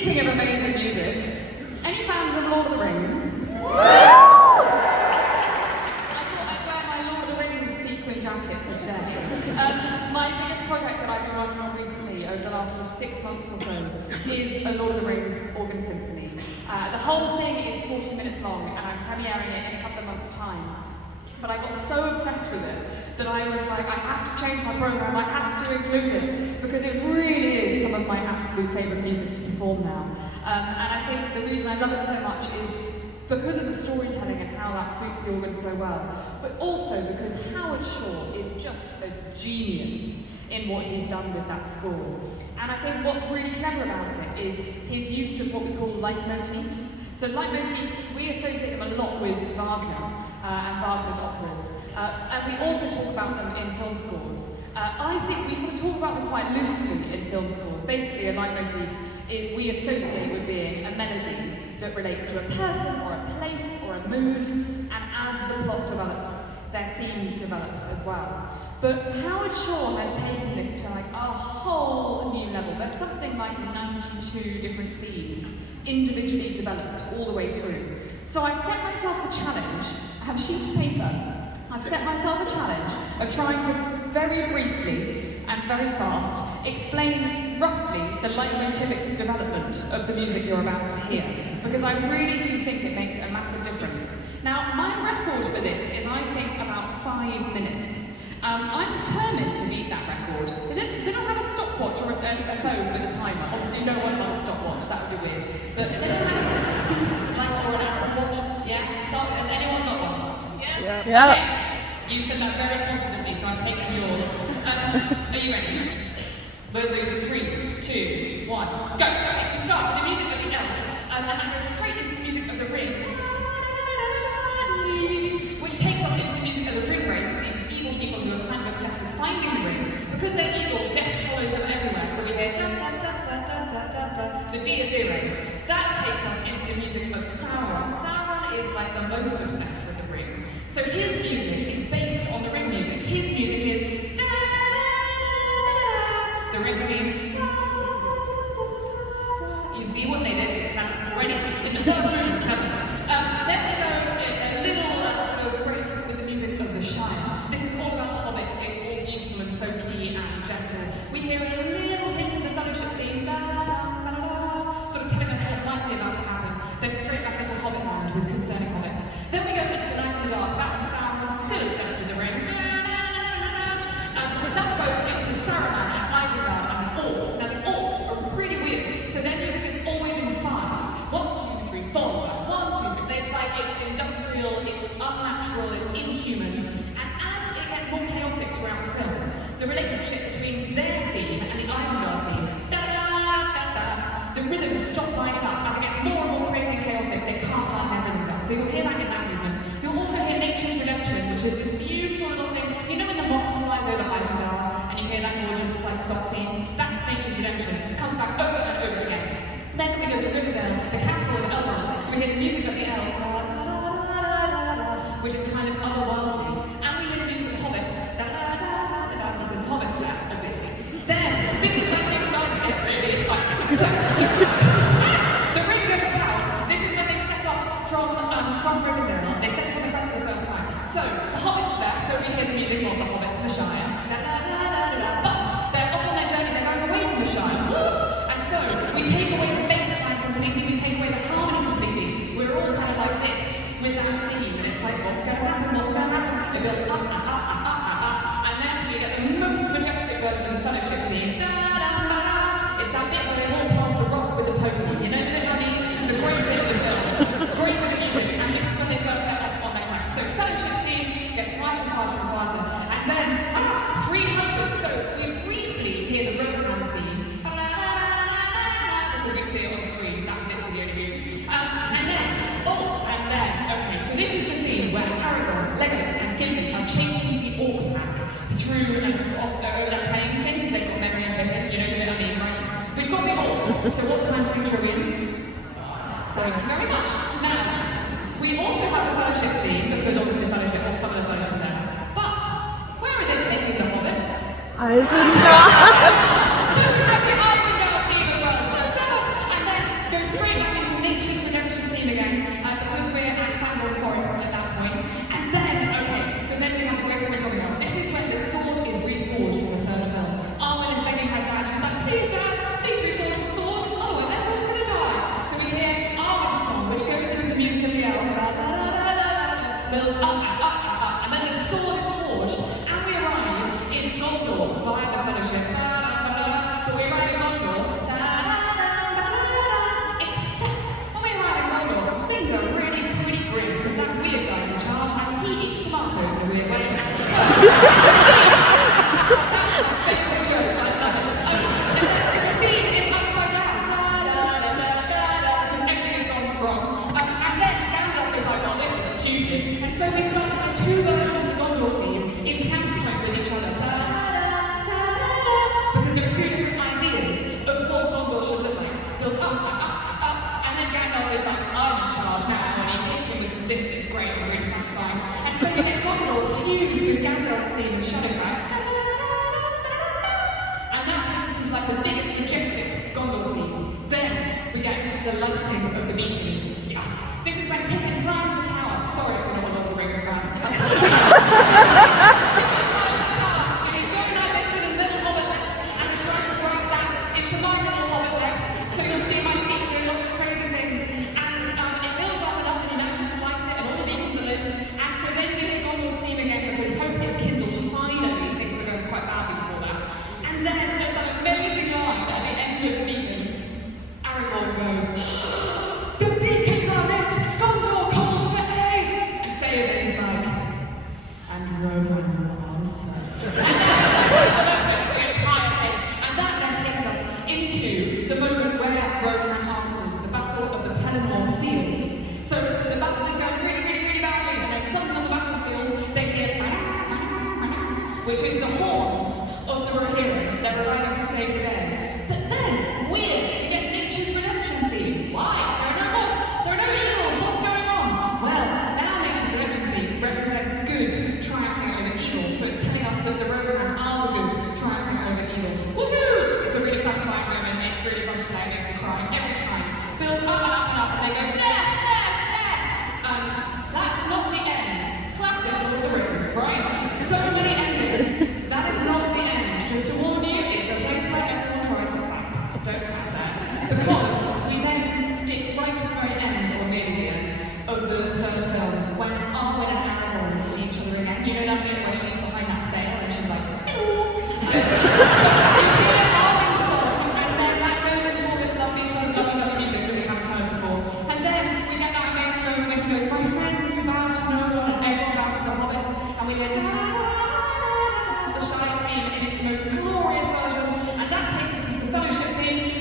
Speaking of amazing music, any fans of Lord of the Rings? I thought I'd wear my Lord of the Rings sequin jacket for today. My biggest project that I've been working on recently over the last 6 months or so is a Lord of the Rings organ symphony. The whole thing is 40 minutes long and I'm premiering it in a couple of months' time. But I got so obsessed with it that I was like, I have to change my program, I have to include it, because it really is some of my absolute favourite music to perform now. And I think the reason I love it so much is because of the storytelling and how that suits the organ so well, but also because Howard Shore is just a genius in what he's done with that score. And I think what's really clever about it is his use of what we call leitmotifs. So leitmotifs, we associate them a lot with Wagner and Wagner's operas. And we also talk about them in film scores. I think we sort of talk about them quite loosely in film scores. Basically, a leitmotif we associate with being a melody that relates to a person or a place or a mood, and as the plot develops, their theme develops as well. But Howard Shore has taken this to like a whole new level. There's something like 92 different themes individually developed all the way through. So I've set myself the challenge, I have a sheet of paper, I've set myself a challenge of trying to very briefly and very fast explain roughly the leitmotivic development of the music you're about to hear, because I really do think it makes a massive difference. Now, my record for this is, I think, about 5 minutes. I'm determined to beat that record. Does anyone have a stopwatch or a phone with a timer? Obviously, no one has a stopwatch, that would be weird. But does anyone have like, or an Apple Watch? Yeah? So, has anyone got one? Yeah? Yeah. Okay. You said that very confidently, so I'm taking yours. Are you ready? We'll do 3, 2, 1, go! Okay, we start with the music of the elves, and then go straight into the music of the ring, which takes us into the music of the ring wraiths, these evil people who are kind of obsessed with finding the ring. Because they're evil, death follows them everywhere, so we hear da da da da da da da da, the D is zero. That takes us into the music of Sauron. Sauron is like the most obsessed with the ring. So his music is based on the ring music. His music is da da da da, the ring theme. You see what they did? They kind of already in the first movement. Then we go a little sort of break with the music of the Shire. This is all about hobbits. It's all beautiful and folky and gentle. We hear a little hint of the Fellowship theme, da da da da da, sort of telling us what might be about to happen. Then straight back into Hobbitland with Concerning Hobbits. Then we go into the Night of the Dark, back to Sauron, still obsessed with the ring. Da da da da da. That goes into Saruman and Isengard and the Orcs. Now the Orcs are really weird, so their music is always in 5. 1, 2, 3, 4. 1, 2, 3. It's like it's industrial, it's unnatural, it's inhuman. And as it gets more chaotic throughout the film, the relationship between their theme and the Isengard theme, da da da da, the rhythms stop lining up. As it gets more and more crazy and chaotic, they can't line their rhythms up. So you'll hear that in that movement. You'll also hear Nature's Redemption, which is this beautiful little thing. You know when the moth flies over Isengard and you hear that gorgeous like soft theme? That's Nature's Redemption. It comes back over and over again. Then we go to Rivendell, the Council of Elrond. So we hear the music of the elves, which is kind of otherworldly. And we hear the music of the hobbits, because the hobbits are there, obviously. Then, this is when things start to get really exciting. So, the ring goes south. This is when they set off from Rivendell. They set off on the quest for the first time. So, the hobbits are there, so we hear the music of the hobbits in the Shire. But they're off on their journey, they're going away from the Shire. What? And so, we take away the bass line completely, we take away the harmony completely. We're all kind of like this, with that theme, and it's like, what's going to happen, what's going to happen? It builds up, and then we get the most majestic version of the Fellowship theme. Da-da-da-da. It's that bit where they walk past the rock with the pony. You know the bit I mean? It's a great bit of the film. Great bit of music, and this is when they first set off on their quest. So Fellowship theme gets quieter and quieter and quieter, and then 3 hunters. So we briefly hear the Rohan theme, because we see it on screen. That's literally the only reason. Okay, so this is the scene where Aragorn, Legolas, and Gimli are chasing the orc pack through and over that playing thing, because they've got Merry and Pippin, you know the bit I mean, right? We've got the orcs, so what time signature are we in? Thank you very much. Now, we also have the Fellowship theme, because obviously the Fellowship has some of the Fellowship there. But, where are they taking the hobbits? Isengard. So we have the Isengard theme as well, so clever. And then is like, I'm in charge now, and he hits them with a stick that's great and really satisfying. And so you get Gondor fused with Gandalf's theme and Shadowfax. And that takes us into like the biggest, majestic Gondor theme. Then we get the lighting of the beacons. Yes! This is when Pippin climbs the tower. Sorry if you're not a Lord of the Rings fan. Pippin climbs the tower, and he's going like this with his little hobbit legs, and he's trying to break that into my little hobbit legs. So you'll see my feet doing lots of crazy things. And it builds up and up, and you now just light it, and all the beacons are lit. And so then we hear Gondor's theme again, because hope is kindled finally. Things were going quite badly before that. And then there's that amazing line at the end of the beacons. Aragorn goes, "The beacons are lit! Gondor calls for aid!" And Theoden's like, "And Rohan will answer." And that's literally the entire thing. And that then takes us into the moment where Rohan answers, the Battle of the Pelennor Fields. So the battle is going really, really, really badly, and then suddenly on the battlefield they hear which is the horns of the Rohirrim. They're arriving to save the day. But then, weird, we get nature's redemption theme. Why? There are no moths, there are no eagles, what's going on? Well, now nature's redemption theme represents good triumphing over evil, so it's telling us that the Rohirrim are the good triumphing over evil. Woohoo! It's a really satisfying moment, it's really fun to play, it makes me cry every time. Builds up and up and up, and they go, death, death, death! That's not the end. Classic Lord of the Rings, right? So many endings. That is not the end. Just to warn you, it's a place where everyone tries to clap. Don't clap that. Because we then skip right to the very end, or nearly the end, of the third film, when Arwen and Aragorn see each other again. You know that bit where she's behind that sail and she's like, hello. So you hear Arwen's song, and then that goes into all this lovely sort of lovey-dovey music that we haven't heard before. And then we get that amazing moment when he goes, my friends who bow to no one, and everyone bows to the hobbits, and we hear the Shire theme in its most glorious version, and that takes us into the Fellowship theme.